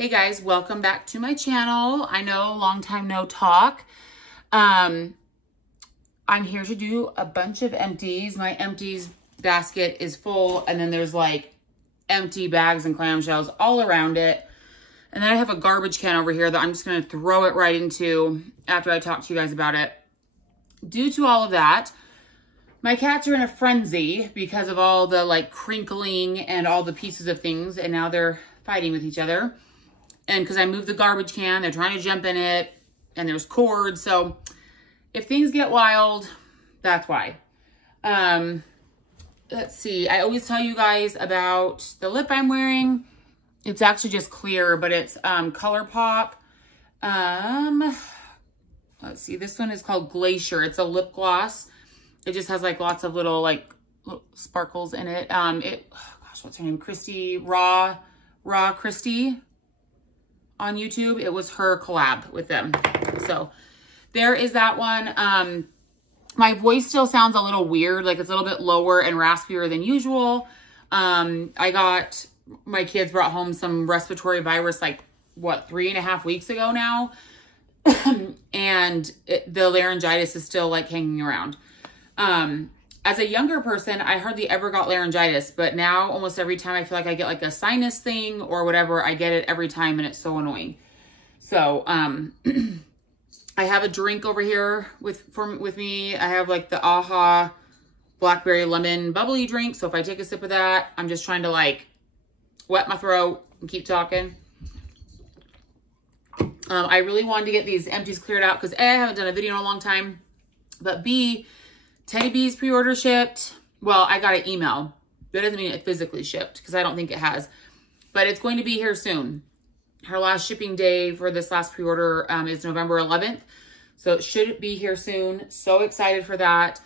Hey guys, welcome back to my channel. I know, long time no talk. I'm here to do a bunch of empties. My empties basket is full, and then there's like empty bags and clamshells all around it. And then I have a garbage can over here that I'm just gonna throw it right into after I talk to you guys about it. Due to all of that, my cats are in a frenzy because of all the like crinkling and all the pieces of things, and now they're fighting with each other. And because I moved the garbage can, they're trying to jump in it, and there's cords. So if things get wild, that's why. Let's see. I always tell you guys about the lip I'm wearing. It's actually just clear, but it's ColourPop. Let's see. This one is called Glacier. It's a lip gloss. It just has like lots of little sparkles in it. Oh gosh, what's her name? Christy, Raw Christy on YouTube. It was her collab with them. So there is that one. My voice still sounds a little weird. Like it's a little bit lower and raspier than usual. My kids brought home some respiratory virus, like what, 3.5 weeks ago now. And the laryngitis is still like hanging around. As a younger person, I hardly ever got laryngitis, but now almost every time I feel like I get like a sinus thing or whatever, I get it every time, and it's so annoying. So, I have a drink over here with me. I have like the AHA blackberry lemon bubbly drink. So if I take a sip of that, I'm just trying to like wet my throat and keep talking. I really wanted to get these empties cleared out because A, I haven't done a video in a long time, but B, Teddy B's pre-order shipped. Well, I got an email. That doesn't mean it physically shipped because I don't think it has, but it's going to be here soon. Her last shipping day for this last pre-order is November 11th. So it should be here soon. So excited for that.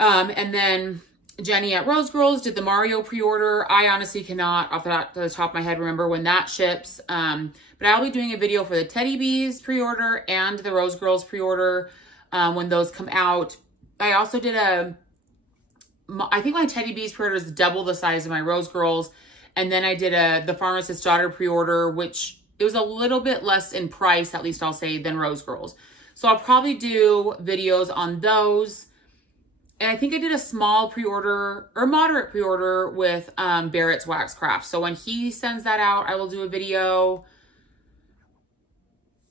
And then Jenny at Rose Girls did the Mario pre-order. I honestly cannot, off the top of my head, remember when that ships. But I'll be doing a video for the Teddy B's pre-order and the Rose Girls pre-order when those come out. I also did I think my Teddy B's pre-order is double the size of my Rose Girls. And then I did the Pharmacist's Daughter pre-order, which it was a little bit less in price, at least I'll say, than Rose Girls. So I'll probably do videos on those. And I think I did a small pre-order or moderate pre-order with Barrett's Wax Crafts. So when he sends that out, I will do a video.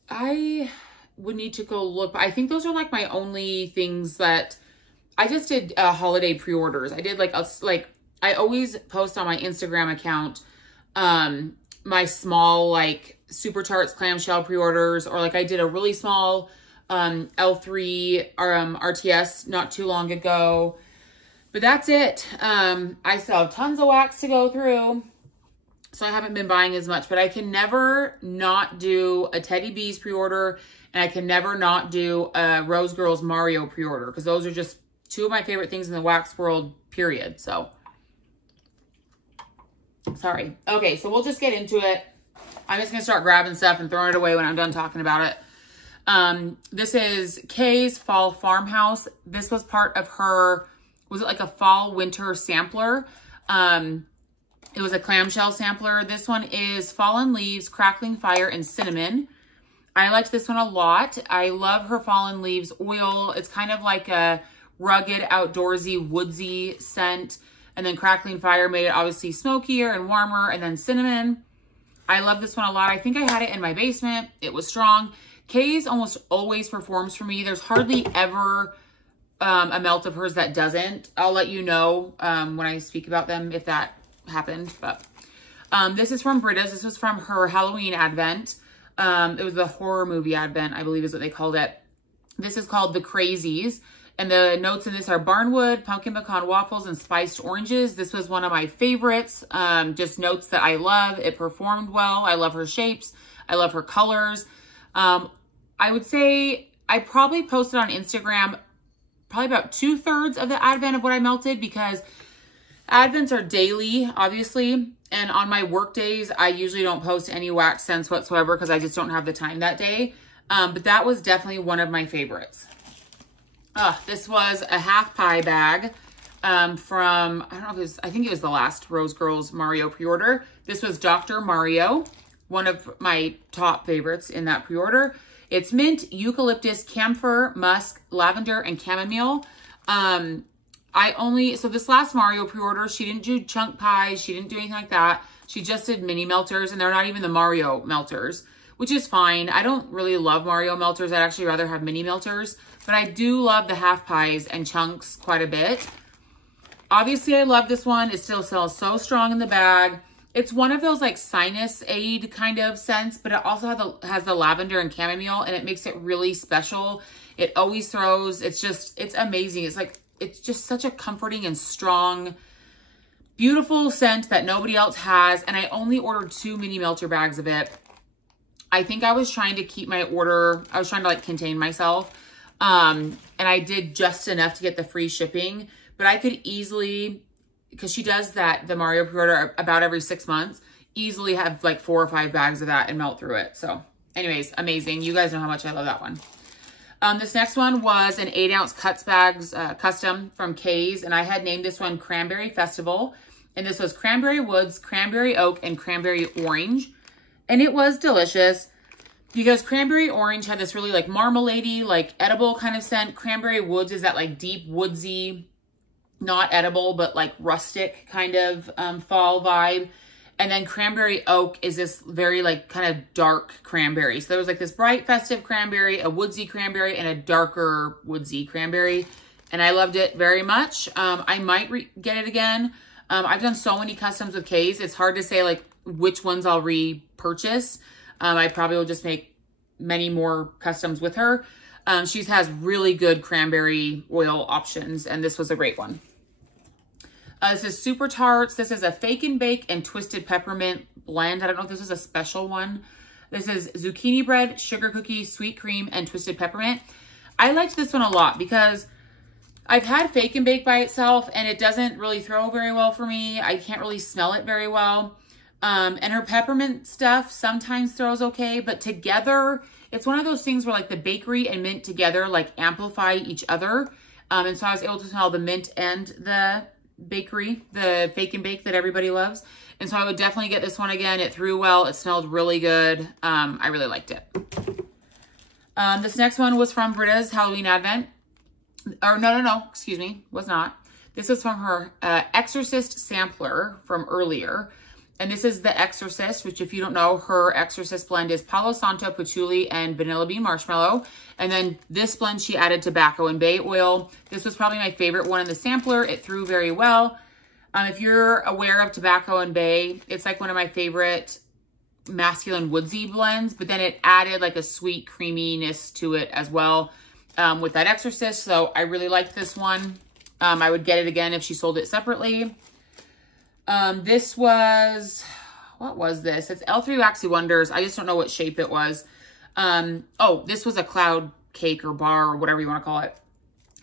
I would need to go look, but I think those are like my only things that I just did holiday pre-orders. I did I always post on my Instagram account my small like Super Tarts clamshell pre-orders, or like I did a really small L3 RTS not too long ago. But that's it. I still have tons of wax to go through, so I haven't been buying as much, but I can never not do a Teddy B's pre-order, and I can never not do a Rose Girls Mario pre-order, because those are just two of my favorite things in the wax world, period. So sorry. Okay, so we'll just get into it. I'm just going to start grabbing stuff and throwing it away when I'm done talking about it. This is Kay's Fall Farmhouse. This was part of her, was it like a fall winter sampler? It was a clamshell sampler. This one is Fallen Leaves, Crackling Fire, and Cinnamon. I liked this one a lot. I love her Fallen Leaves oil. It's kind of like a rugged, outdoorsy, woodsy scent. And then Crackling Fire made it obviously smokier and warmer. And then Cinnamon. I love this one a lot. I think I had it in my basement. It was strong. Kay's almost always performs for me. There's hardly ever a melt of hers that doesn't. I'll let you know when I speak about them if that happened. But this is from Britta's. This was from her Halloween Advent. It was the horror movie Advent, I believe is what they called it. This is called The Crazies. And the notes in this are barnwood, pumpkin pecan waffles, and spiced oranges. This was one of my favorites. Just notes that I love. It performed well. I love her shapes. I love her colors. I would say I probably posted on Instagram probably about 2/3 of the Advent of what I melted, because Advents are daily, obviously. And on my work days, I usually don't post any wax scents whatsoever because I just don't have the time that day. But that was definitely one of my favorites. This was a half pie bag from, I don't know if it was, I think it was the last Rose Girls Mario pre-order. This was Dr. Mario. one of my top favorites in that pre-order. It's mint, eucalyptus, camphor, musk, lavender, and chamomile. So this last Mario pre-order, she didn't do chunk pies. She didn't do anything like that. She just did mini melters, and they're not even the Mario melters, which is fine. I don't really love Mario melters. I'd actually rather have mini melters, but I do love the half pies and chunks quite a bit. Obviously, I love this one. It still smells so strong in the bag. It's one of those like sinus aid kind of scents, but it also has the lavender and chamomile, and it makes it really special. It always throws. It's amazing. It's just such a comforting and strong, beautiful scent that nobody else has. And I only ordered 2 mini melter bags of it. I think I was trying to keep my order. I was trying to like contain myself. And I did just enough to get the free shipping, but I could easily, because she does the Mario pre-order about every 6 months, easily have like 4 or 5 bags of that and melt through it. So anyways, amazing. You guys know how much I love that one. This next one was an 8-ounce Cuts Bags custom from Kay's, and I had named this one Cranberry Festival. And this was Cranberry Woods, Cranberry Oak, and Cranberry Orange. And it was delicious because Cranberry Orange had this really like marmalade-y, like edible kind of scent. Cranberry Woods is that like deep woodsy, not edible, but like rustic kind of fall vibe. And then Cranberry Oak is this very like kind of dark cranberry. So there was like this bright festive cranberry, a woodsy cranberry, and a darker woodsy cranberry. And I loved it very much. I might get it again. I've done so many customs with Kay's. It's hard to say like which ones I'll repurchase. I probably will just make many more customs with her. She has really good cranberry oil options, and this was a great one. This is Super Tarts. This is a Fake and Bake and Twisted Peppermint blend. I don't know if this is a special one. This is zucchini bread, sugar cookies, sweet cream, and twisted peppermint. I liked this one a lot because I've had Fake and Bake by itself, and it doesn't really throw very well for me. I can't really smell it very well. And her peppermint stuff sometimes throws okay, but together, it's one of those things where like the bakery and mint together like amplify each other. And so I was able to smell the mint and the bakery, the Fake and Bake that everybody loves. And so I would definitely get this one again. It threw well. It smelled really good. I really liked it. This next one was from Britta's Halloween Advent. Or no, excuse me, was not. This is from her Exorcist sampler from earlier. And this is the Exorcist, which if you don't know, her Exorcist blend is Palo Santo, patchouli, and vanilla bean marshmallow. And then this blend, she added tobacco and bay oil. This was probably my favorite one in the sampler. It threw very well. If you're aware of tobacco and bay, it's like one of my favorite masculine woodsy blends, but then it added like a sweet creaminess to it as well with that Exorcist. So I really liked this one. I would get it again if she sold it separately. This was, what was this? It's L3 Waxy Wonders. I just don't know what shape it was. Oh, this was a cloud cake or bar or whatever you want to call it.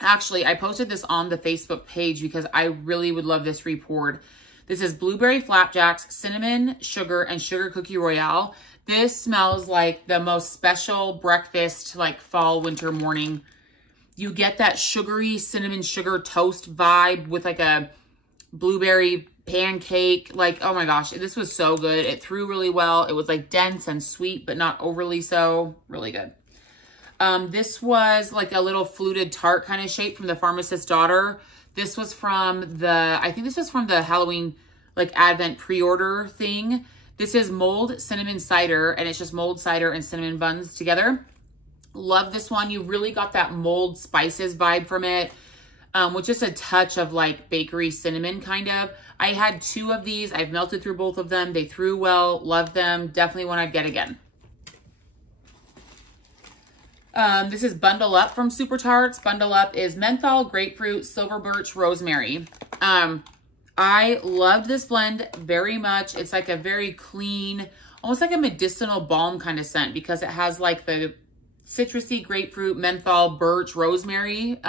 Actually, I posted this on the Facebook page because I really would love this repoured. This is Blueberry Flapjacks, Cinnamon, Sugar, and Sugar Cookie Royale. This smells like the most special breakfast, like fall, winter morning. You get that sugary cinnamon sugar toast vibe with like a blueberry pancake. Like, oh my gosh, this was so good. It threw really well. It was like dense and sweet, but not overly so. Really good. This was like a little fluted tart kind of shape from the Pharmacist's Daughter. This was from the, I think this was from the Halloween like Advent pre-order thing. This is Mold Cinnamon Cider, and it's just mold cider and cinnamon buns together. Love this one. You really got that mold spices vibe from it, with just a touch of like bakery cinnamon kind of. I had 2 of these. I've melted through both of them. They threw well. Love them. Definitely one I'd get again. This is Bundle Up from Super Tarts. Bundle Up is menthol, grapefruit, silver birch, rosemary. I loved this blend very much. It's like a very clean, almost like a medicinal balm kind of scent because it has like the citrusy grapefruit, menthol, birch, rosemary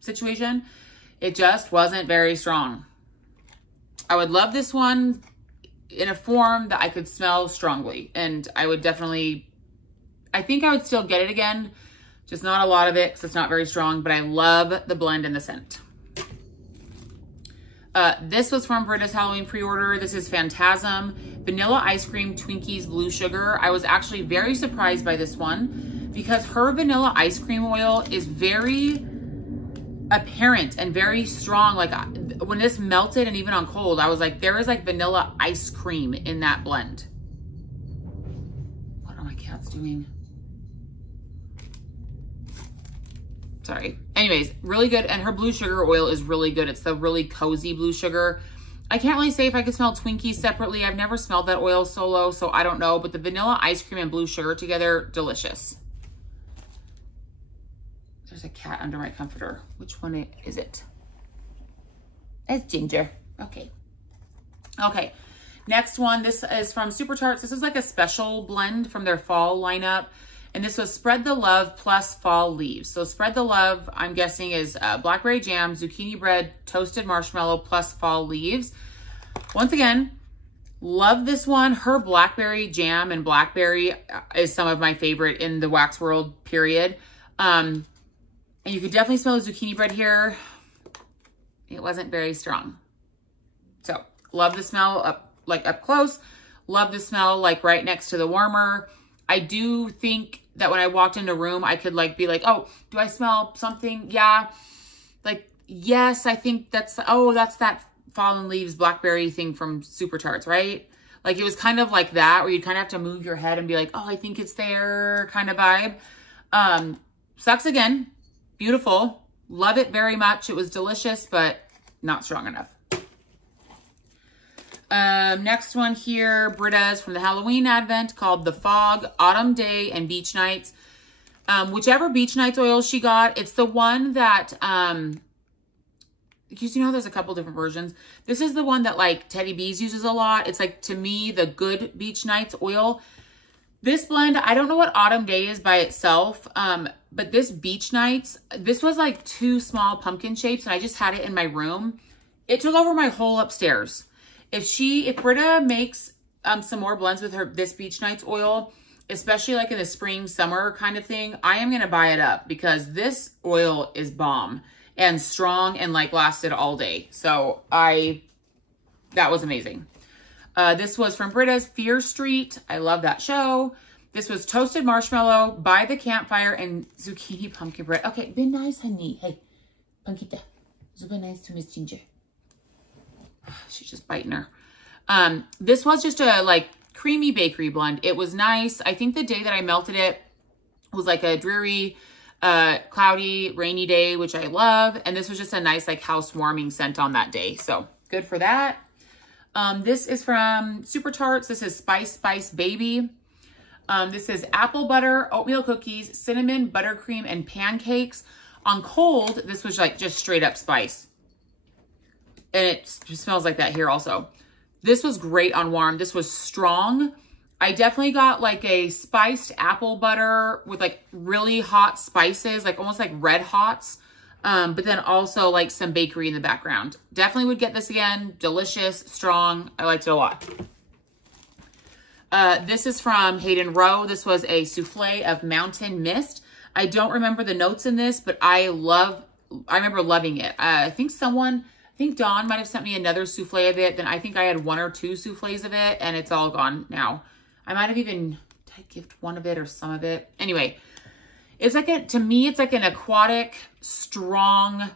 situation. It just wasn't very strong. I would love this one in a form that I could smell strongly, and I would definitely, I think I would still get it again, just not a lot of it because it's not very strong, but I love the blend and the scent. This was from Britta's Halloween pre-order. This is Phantasm Vanilla Ice Cream Twinkies Blue Sugar. I was actually very surprised by this one because her vanilla ice cream oil is very apparent and very strong. Like when this melted and even on cold, I was like, there is like vanilla ice cream in that blend. What are my cats doing? Sorry. Anyways, really good. And her blue sugar oil is really good. It's the really cozy blue sugar. I can't really say if I could smell Twinkies separately. I've never smelled that oil solo, so I don't know. But the vanilla ice cream and blue sugar together, delicious. There's a cat under my comforter. Which one is it? It's Ginger. Okay. Okay. Next one. This is from Super Tarts. This is like a special blend from their fall lineup. And this was Spread the Love plus Fall Leaves. So Spread the Love, I'm guessing, is blackberry jam, zucchini bread, toasted marshmallow plus fall leaves. Once again, love this one. Her blackberry jam and blackberry is some of my favorite in the wax world, period. And you could definitely smell the zucchini bread here. It wasn't very strong. So love the smell up close. Love the smell like right next to the warmer. I do think that when I walked into a room, I could like be like, oh, do I smell something? Yeah. Like, yes, I think that's, oh, that's that fallen leaves blackberry thing from Super Tarts, right? Like it was kind of like that where you'd kind of have to move your head and be like, oh, I think it's there kind of vibe. Sucks again. Beautiful. Love it very much. It was delicious, but not strong enough. Next one here, Britta's from the Halloween Advent called The Fog, Autumn Day, and Beach Nights. Whichever Beach Nights oil she got, it's the one that, because you know there's a couple different versions. This is the one that like Teddy Bees uses a lot. It's like, to me, the good Beach Nights oil. This blend, I don't know what Autumn Day is by itself, but this Beach Nights, this was like 2 small pumpkin shapes, and I just had it in my room. It took over my whole upstairs. If Britta makes some more blends with this Beach Nights oil, especially like in the spring, summer kind of thing, I am going to buy it up because this oil is bomb and strong and like lasted all day. So that was amazing. This was from Britta's Fear Street. I love that show. This was Toasted Marshmallow, By the Campfire, and Zucchini Pumpkin Bread. Okay, be nice, honey. Hey, Pankita, so be nice to Miss Ginger. She's just biting her. This was just a like creamy bakery blend. It was nice. I think the day that I melted it was like a dreary, cloudy, rainy day, which I love. And this was just a nice like housewarming scent on that day. So good for that. This is from Super Tarts. This is Spice Baby. This is apple butter, oatmeal cookies, cinnamon, buttercream, and pancakes. On cold, this was like just straight up spice. And it smells like that here also. This was great on warm. This was strong. I definitely got like a spiced apple butter with like really hot spices, like almost like red hots. But then also like some bakery in the background. Definitely would get this again. Delicious, strong. I liked it a lot. This is from Hayden Rowe. This was a souffle of mountain mist. I don't remember the notes in this, but I remember loving it. I think Dawn might have sent me another souffle of it. Then I think I had 1 or 2 souffles of it, and it's all gone now. I might have even, did I gift one of it or some of it? Anyway, it's like to me, it's like an aquatic, strong,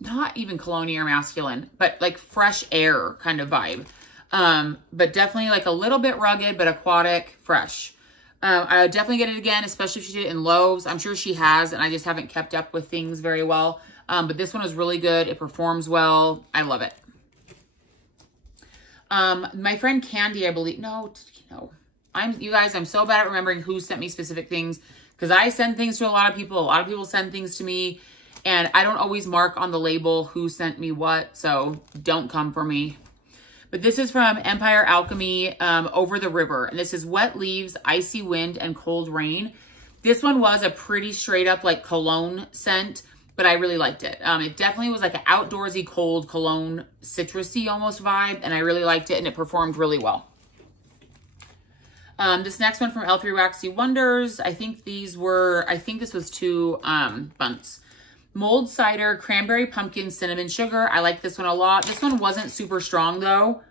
not even colonial or masculine, but like fresh air kind of vibe. But definitely like a little bit rugged, but aquatic, fresh. I would definitely get it again, especially if she did it in loaves. I'm sure she has, and I just haven't kept up with things very well. But this one was really good. It performs well. I love it. My friend Candy, I believe, you guys, I'm so bad at remembering who sent me specific things because I send things to a lot of people. A lot of people send things to me and I don't always mark on the label who sent me what. So don't come for me. But this is from Empire Alchemy, Over the River. And this is Wet Leaves, Icy Wind, and Cold Rain. This one was a pretty straight up like cologne scent, but I really liked it. It definitely was like an outdoorsy, cold cologne, citrusy almost vibe. And I really liked it and it performed really well. This next one from L3 Waxy Wonders. I think this was 2 bunts. Mulled cider, cranberry, pumpkin, cinnamon, sugar. I like this one a lot. This one wasn't super strong though.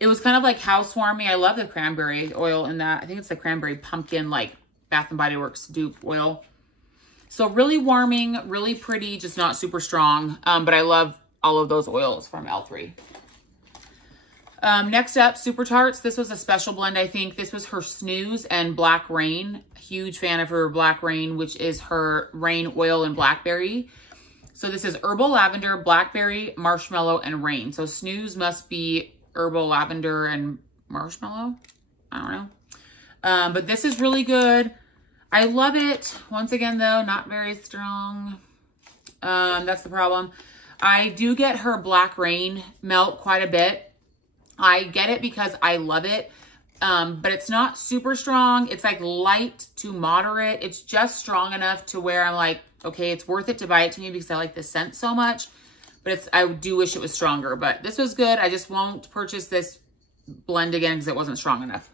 It was kind of like housewarming. I love the cranberry oil in that. I think it's the cranberry pumpkin, like Bath & Body Works dupe oil. So really warming, really pretty, just not super strong. But I love all of those oils from L3. Next up, Super Tarts. This was a special blend, I think. This was her Snooze and Black Rain. Huge fan of her Black Rain, which is her Rain Oil and Blackberry. So this is Herbal Lavender, Blackberry, Marshmallow, and Rain. So Snooze must be Herbal Lavender and Marshmallow. I don't know. But this is really good. I love it. Once again, though, not very strong. That's the problem. I do get her Black Rain melt quite a bit. I get it because I love it, but it's not super strong. It's like light to moderate. It's just strong enough to where I'm like, okay, it's worth it to buy it to me because I like the scent so much, but I do wish it was stronger, but this was good. I just won't purchase this blend again because it wasn't strong enough.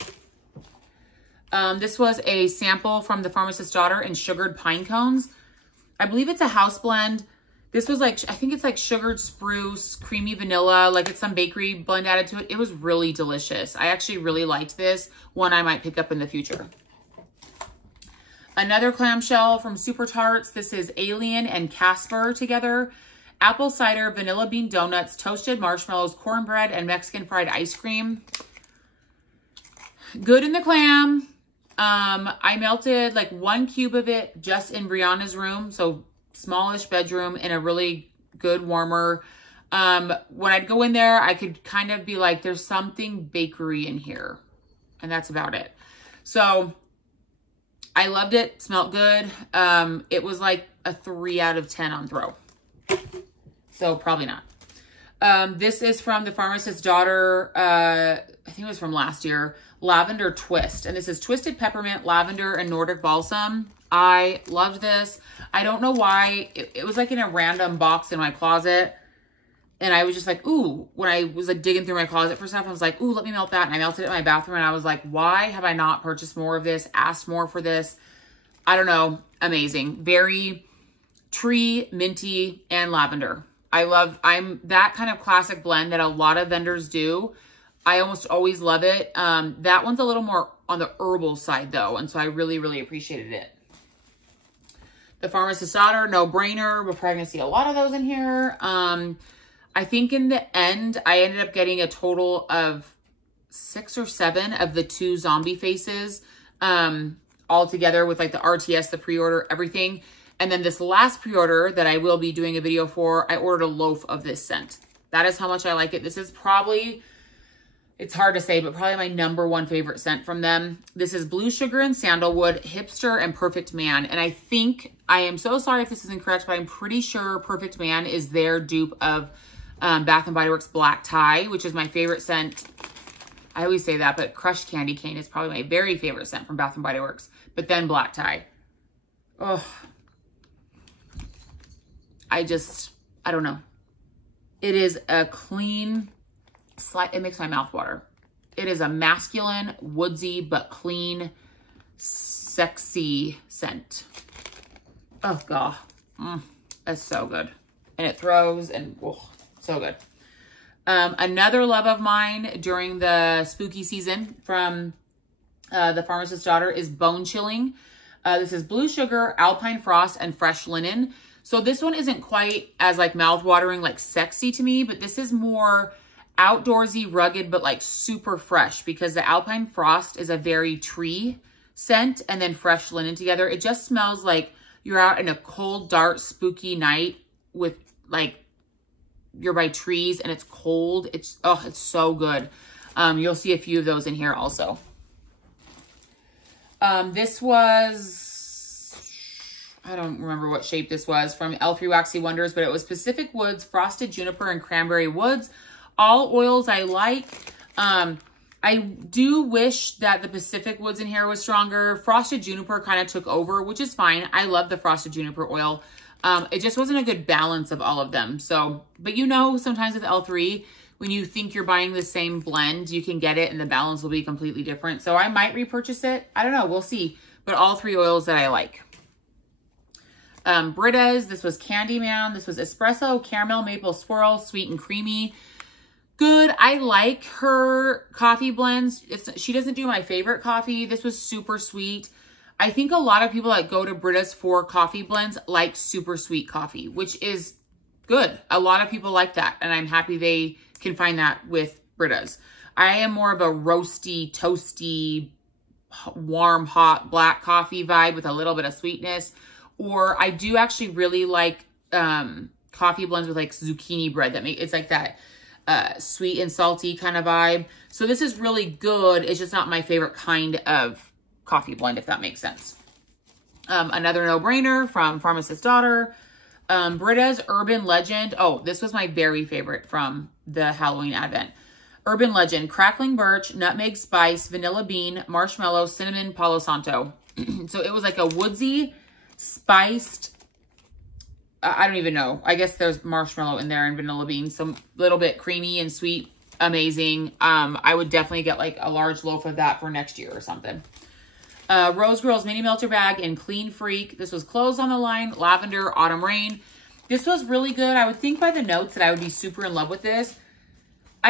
This was a sample from the Pharmacist's Daughter in Sugared Pine Cones. I believe it's a house blend. This was like, I think it's like sugared spruce, creamy vanilla, like it's some bakery blend added to it. It was really delicious. I actually really liked this. One I might pick up in the future. Another clamshell from Super Tarts. This is Alien and Casper together. Apple cider, vanilla bean donuts, toasted marshmallows, cornbread, and Mexican fried ice cream. Good in the clam. I melted like 1 cube of it just in Brianna's room. So smallish bedroom in a really good warmer. When I'd go in there, I could kind of be like, there's something bakery in here. And that's about it. So I loved it. Smelled good. It was like a 3 out of 10 on throw. So probably not. This is from the Pharmacist's Daughter. I think it was from last year. Lavender Twist. And this is Twisted Peppermint, Lavender, and Nordic Balsam. I loved this. I don't know why. It was like in a random box in my closet. And I was just like, ooh, when I was like digging through my closet for stuff, I was like, ooh, let me melt that. And I melted it in my bathroom. And I was like, why have I not purchased more of this? Asked more for this? I don't know. Amazing. Very tree, minty, and lavender. I'm that kind of classic blend that a lot of vendors do. I almost always love it. That one's a little more on the herbal side though. And so I really, really appreciated it. The Pharmacist's Daughter, no brainer. We're probably gonna see a lot of those in here. I think in the end, I ended up getting a total of 6 or 7 of the 2 zombie faces all together with like the RTS, the pre-order, everything. And then this last pre-order that I will be doing a video for, I ordered a loaf of this scent. That is how much I like it. This is probably, it's hard to say, but probably my #1 favorite scent from them. This is Blue Sugar and Sandalwood, Hipster, and Perfect Man. And I think, I am so sorry if this is incorrect, but I'm pretty sure Perfect Man is their dupe of Bath & Body Works Black Tie, which is my favorite scent. I always say that, but Crushed Candy Cane is probably my very favorite scent from Bath & Body Works. But then Black Tie. Oh, I don't know. It is a clean, it makes my mouth water. It is a masculine, woodsy, but clean, sexy scent. Oh, God. That's so good. And it throws and, oh, so good. Another love of mine during the spooky season from the Pharmacist's Daughter is Bone Chilling. This is Blue Sugar, Alpine Frost, and Fresh Linen. So this one isn't quite as like mouth-watering, like sexy to me, but this is more outdoorsy, rugged, but like super fresh because the Alpine Frost is a very tree scent and then Fresh Linen together. It just smells like you're out in a cold, dark, spooky night with like, you're by trees and it's cold. It's so good. You'll see a few of those in here also. This was, I don't remember what shape this was, from L3 Waxy Wonders, but it was Pacific Woods, Frosted Juniper, and Cranberry Woods. All oils I like. I do wish that the Pacific Woods in here was stronger. Frosted Juniper kind of took over, which is fine. I love the Frosted Juniper oil. It just wasn't a good balance of all of them. So, but you know, sometimes with L3, when you think you're buying the same blend, you can get it and the balance will be completely different. So I might repurchase it. I don't know. We'll see. But all 3 oils that I like. Britta's, this was Candyman. This was espresso, caramel, maple swirl, sweet and creamy. Good. I like her coffee blends. She doesn't do my favorite coffee. This was super sweet. I think a lot of people that go to Britta's for coffee blends like super sweet coffee, which is good. A lot of people like that, and I'm happy they can find that with Britta's. I am more of a roasty, toasty, warm, hot black coffee vibe with a little bit of sweetness. Or I do actually really like coffee blends with like zucchini bread. It's like that sweet and salty kind of vibe. So this is really good. It's just not my favorite kind of coffee blend, if that makes sense. Another no-brainer from Pharmacist's Daughter. Britta's Urban Legend. Oh, this was my very favorite from the Halloween Advent. Urban Legend, crackling birch, nutmeg spice, vanilla bean, marshmallow, cinnamon, Palo Santo. So it was like a woodsy, spiced, I don't even know. I guess there's marshmallow in there and vanilla bean. So a little bit creamy and sweet. Amazing. I would definitely get like a large loaf of that for next year or something. Rose Girls Mini Melter Bag in Clean Freak. This was closed on the line. Lavender, Autumn Rain. This was really good. I would think by the notes that I would be super in love with this.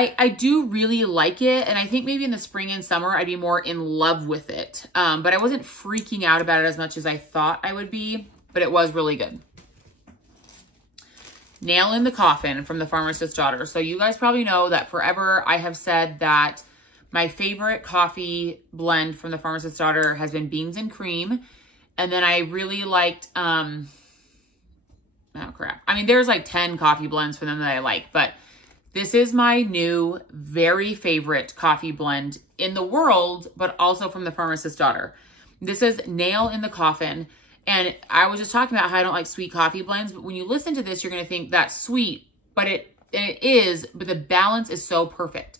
I do really like it. And I think maybe in the spring and summer, I'd be more in love with it. But I wasn't freaking out about it as much as I thought I would be. But it was really good. Nail in the Coffin from the Pharmacist's Daughter. So you guys probably know that forever I have said that my favorite coffee blend from the Pharmacist's Daughter has been Beans and Cream. And then I really liked, oh crap. I mean, there's like 10 coffee blends from them that I like, but this is my new, very favorite coffee blend in the world, but also from the Pharmacist's Daughter. This is Nail in the Coffin. And I was just talking about how I don't like sweet coffee blends, but when you listen to this, you're going to think that's sweet, but it is, but the balance is so perfect.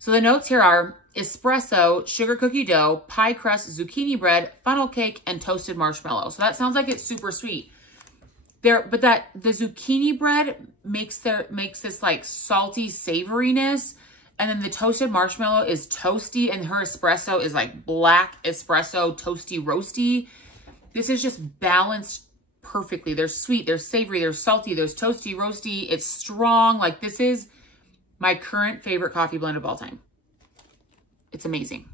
So the notes here are espresso, sugar cookie dough, pie crust, zucchini bread, funnel cake, and toasted marshmallow. So that sounds like it's super sweet. But the zucchini bread makes this like salty savoriness. And then the toasted marshmallow is toasty, and her espresso is like black espresso, toasty, roasty. This is just balanced perfectly. There's sweet, there's savory, there's salty, there's toasty, roasty. It's strong. Like this is my current favorite coffee blend of all time. It's amazing.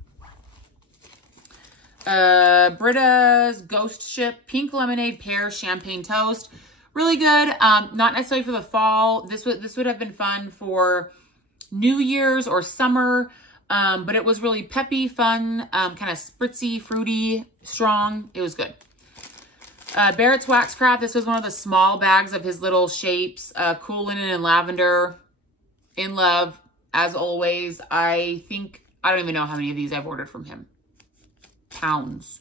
Britta's Ghost Ship Pink Lemonade Pear Champagne Toast. Really good. Not necessarily for the fall. This would have been fun for New Year's or summer. But it was really peppy, fun, kind of spritzy, fruity, strong. It was good. Barrett's Waxcraft. This was one of the small bags of his little shapes. Cool linen and lavender. In love, as always. I don't even know how many of these I've ordered from him. Pounds.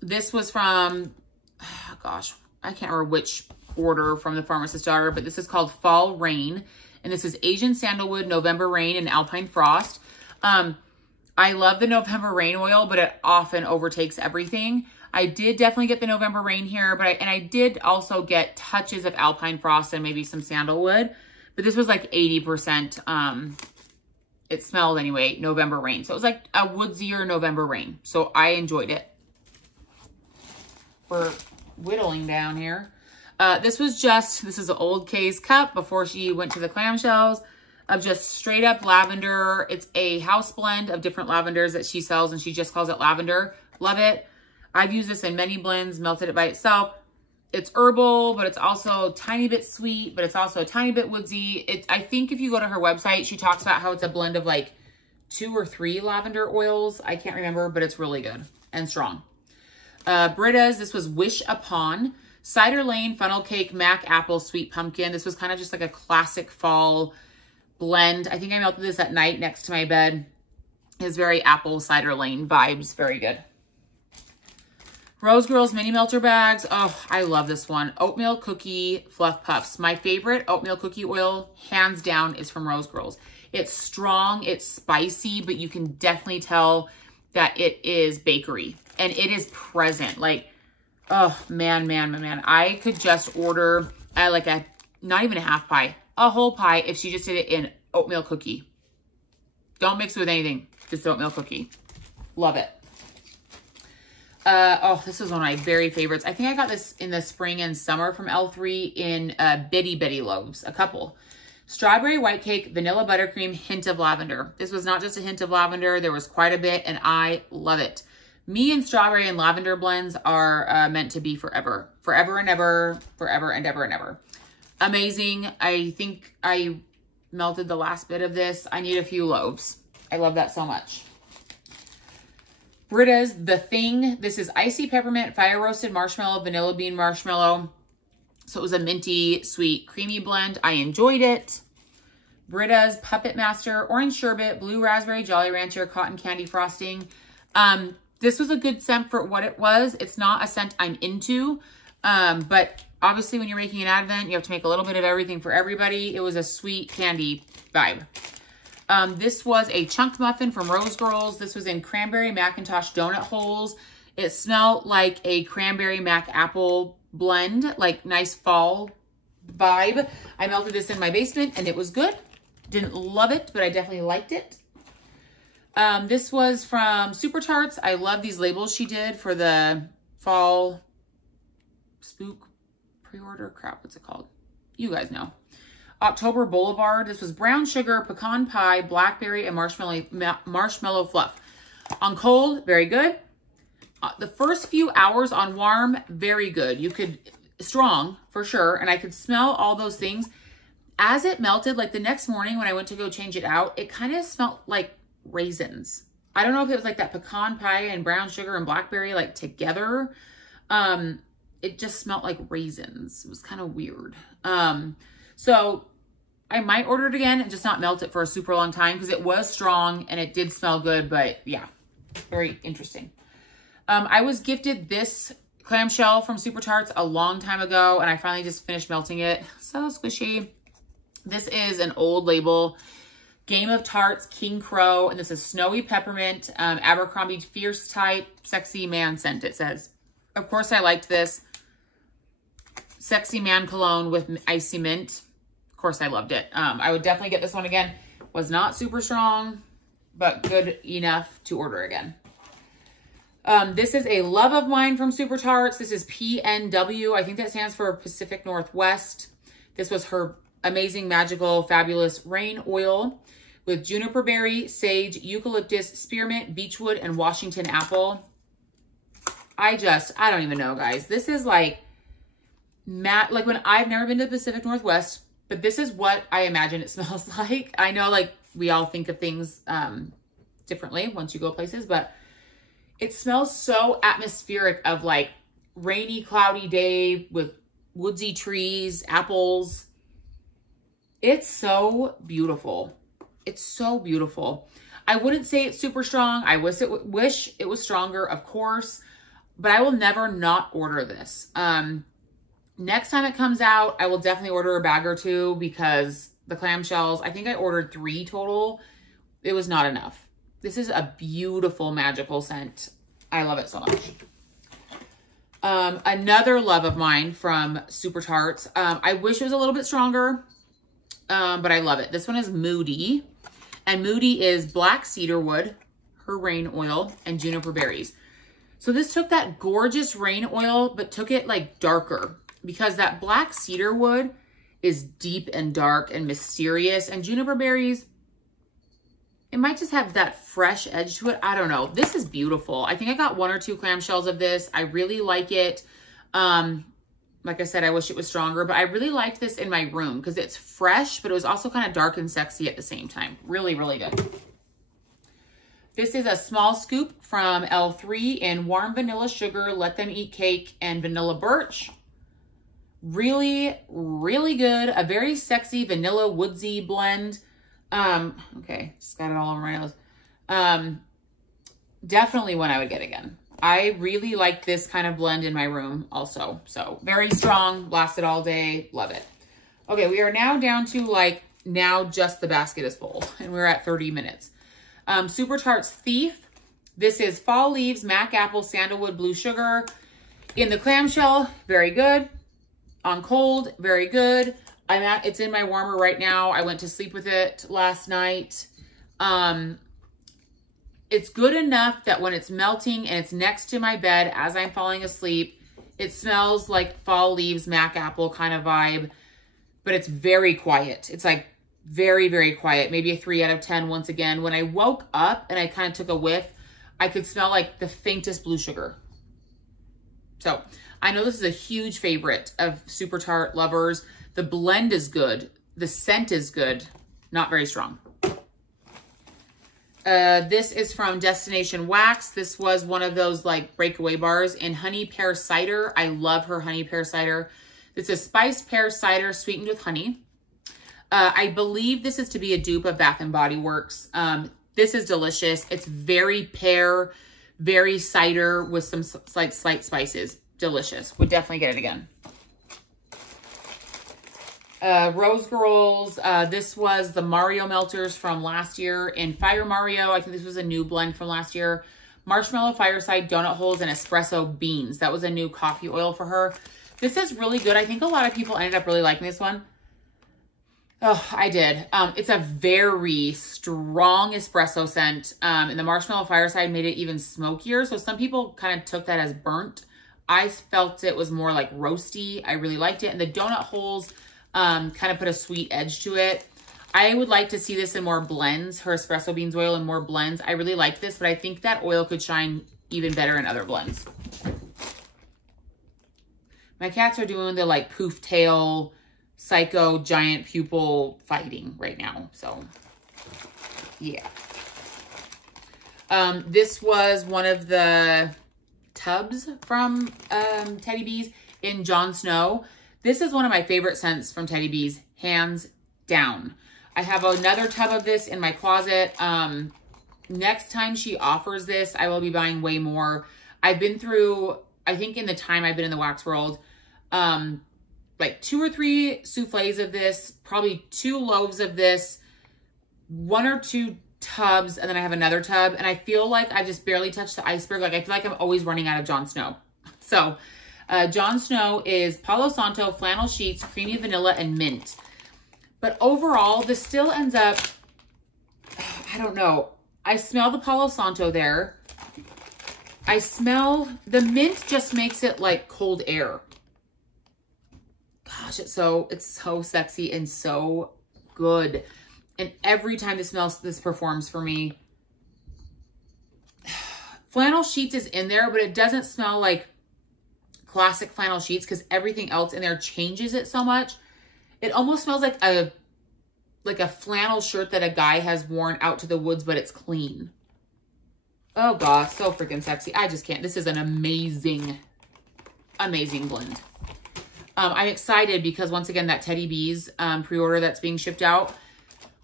This was from, oh gosh, I can't remember which order from the Pharmacist's Daughter, but this is called Fall Rain. And this is Asian Sandalwood, November Rain, and Alpine Frost. I love the November Rain oil, but it often overtakes everything. I did definitely get the November Rain here, but I did also get touches of Alpine Frost and maybe some sandalwood. But this was like 80%, it smelled anyway, November Rain. So it was like a woodsier November Rain. So I enjoyed it. We're whittling down here. This is an old Kay's cup before she went to the clamshells of just straight up lavender. It's a house blend of different lavenders that she sells, and she just calls it lavender. Love it. I've used this in many blends, melted it by itself. It's herbal, but it's also a tiny bit sweet, but it's also a tiny bit woodsy. I think if you go to her website, she talks about how it's a blend of like 2 or 3 lavender oils. I can't remember, but it's really good and strong. Britta's, this was Wish Upon. Cider Lane, Funnel Cake, Mac Apple, Sweet Pumpkin. This was kind of just like a classic fall blend. I think I melted this at night next to my bed. It's very apple cider lane vibes. Very good. Rose Girls Mini Melter Bags. Oh, I love this one. Oatmeal Cookie Fluff Puffs. My favorite oatmeal cookie oil, hands down, is from Rose Girls. It's strong, it's spicy, but you can definitely tell that it is bakery. And it is present. Like, oh, man. I could just order like not even a half pie, a whole pie if she just did it in oatmeal cookie. Don't mix it with anything. Just oatmeal cookie. Love it. Oh, this was one of my very favorites. I think I got this in the spring and summer from L3 in Bitty Bitty loaves, a couple. Strawberry white cake, vanilla buttercream, hint of lavender. This was not just a hint of lavender. There was quite a bit, and I love it. Me and strawberry and lavender blends are meant to be forever. Forever and ever, forever and ever and ever. Amazing. I think I melted the last bit of this. I need a few loaves. I love that so much. Brita's The Thing. This is icy peppermint, fire roasted marshmallow, vanilla bean marshmallow. So it was a minty, sweet, creamy blend. I enjoyed it. Brita's Puppet Master, orange sherbet, blue raspberry, Jolly Rancher, cotton candy frosting. This was a good scent for what it was. It's not a scent I'm into, but obviously when you're making an Advent, you have to make a little bit of everything for everybody. It was a sweet candy vibe. This was a chunk muffin from Rose Girls. This was in cranberry Macintosh donut holes. It smelled like a cranberry mac apple blend, like nice fall vibe. I melted this in my basement and it was good. Didn't love it, but I definitely liked it. This was from Super Tarts. I love these labels she did for the fall spook pre-order. Crap, what's it called? You guys know. October Boulevard. This was brown sugar, pecan pie, blackberry, and marshmallow fluff. On cold, very good. The first few hours on warm, very good. You could, strong for sure. And I could smell all those things. As it melted, like the next morning when I went to go change it out, it kind of smelled like raisins. I don't know if it was like that pecan pie and brown sugar and blackberry like together. It just smelled like raisins. It was kind of weird. So I might order it again and just not melt it for a super long time because it was strong and it did smell good, but yeah, very interesting. I was gifted this clamshell from Super Tarts a long time ago and I finally just finished melting it. So squishy. This is an old label, Game of Tarts, King Crow, and this is Snowy Peppermint, Abercrombie Fierce Type, Sexy Man scent, it says. Of course, I liked this. Sexy Man cologne with icy mint. Of course, I loved it. I would definitely get this one again. Was not super strong, but good enough to order again. This is a love of mine from Super Tarts. This is PNW. I think that stands for Pacific Northwest. This was her amazing, magical, fabulous rain oil with juniper berry, sage, eucalyptus, spearmint, beechwood, and Washington apple. I don't even know, guys. This is like like when I've never been to the Pacific Northwest, but this is what I imagine it smells like. I know like we all think of things differently once you go places, but it smells so atmospheric of like rainy, cloudy day with woodsy trees, apples. It's so beautiful. It's so beautiful. I wouldn't say it's super strong. I wish it was stronger, of course, but I will never not order this. Next time it comes out, I will definitely order a bag or two because the clamshells, I think I ordered 3 total. It was not enough. This is a beautiful, magical scent. I love it so much. Another love of mine from Super Tarts. I wish it was a little bit stronger, but I love it. This one is Moody, and Moody is black cedarwood, her rain oil, and juniper berries. So this took that gorgeous rain oil, but took it like darker because that black cedarwood is deep and dark and mysterious, and juniper berries, it might just have that fresh edge to it. I don't know. This is beautiful. I think I got 1 or 2 clamshells of this. I really like it. Like I said, I wish it was stronger, but I really liked this in my room because it's fresh, but it was also kind of dark and sexy at the same time. Really, really good. This is a small scoop from L3 in warm vanilla sugar, let them eat cake, and vanilla birch. Really, really good. A very sexy vanilla woodsy blend. Okay, just got it all over my nose. Definitely one I would get again. I really like this kind of blend in my room also. So very strong, lasted all day, love it. Okay, we are now down to like, now just the basket is full and we're at 30 minutes. Super Tarts Thief. This is fall leaves, mac apple, sandalwood, blue sugar. In the clamshell, very good. On cold, very good. It's in my warmer right now. I went to sleep with it last night. It's good enough that when it's melting and it's next to my bed as I'm falling asleep, it smells like fall leaves, Mac apple kind of vibe, but it's very quiet. It's like very, very quiet. Maybe a 3 out of 10 once again. When I woke up and I kind of took a whiff, I could smell like the faintest blue sugar. So I know this is a huge favorite of Super Tart lovers. The blend is good. The scent is good. Not very strong. This is from Destination Wax. This was one of those like breakaway bars in honey pear cider. I love her honey pear cider. It's a spiced pear cider sweetened with honey. I believe this is to be a dupe of Bath & Body Works. This is delicious. It's very pear, very cider with some slight spices. Delicious. Would definitely get it again. Rose Girls. This was the Mario melters from last year in Fire Mario. I think this was a new blend from last year. Marshmallow Fireside Donut Holes and Espresso Beans. That was a new coffee oil for her. This is really good. I think a lot of people ended up really liking this one. Oh, I did. It's a very strong espresso scent. And the Marshmallow Fireside made it even smokier. So some people kind of took that as burnt. I felt it was more like roasty. I really liked it. And the donut holes kind of put a sweet edge to it. I would like to see this in more blends. Her espresso beans oil in more blends. I really like this, but I think that oil could shine even better in other blends. My cats are doing the like poof tail, psycho giant pupil fighting right now. So yeah. This was one of the tubs from Teddy Bees in Jon Snow. This is one of my favorite scents from Teddy Bees, hands down. I have another tub of this in my closet. Next time she offers this, I will be buying way more. I've been through, I think in the time I've been in the wax world, like 2 or 3 souffles of this, probably 2 loaves of this, 1 or 2 tubs, and then I have another tub. And I feel like I just barely touched the iceberg. Like I feel like I'm always running out of Jon Snow. So Jon Snow is Palo Santo, flannel sheets, creamy vanilla, and mint. But overall, this still ends up, I don't know. I smell the Palo Santo there. I smell, the mint just makes it like cold air. Gosh, it's so sexy and so good. And every time this performs for me. Flannel sheets is in there, but it doesn't smell like classic flannel sheets because everything else in there changes it so much. It almost smells like a flannel shirt that a guy has worn out to the woods, but it's clean. Oh gosh, so freaking sexy. I just can't. This is an amazing, amazing blend. I'm excited because once again, that Teddy Bees pre-order that's being shipped out,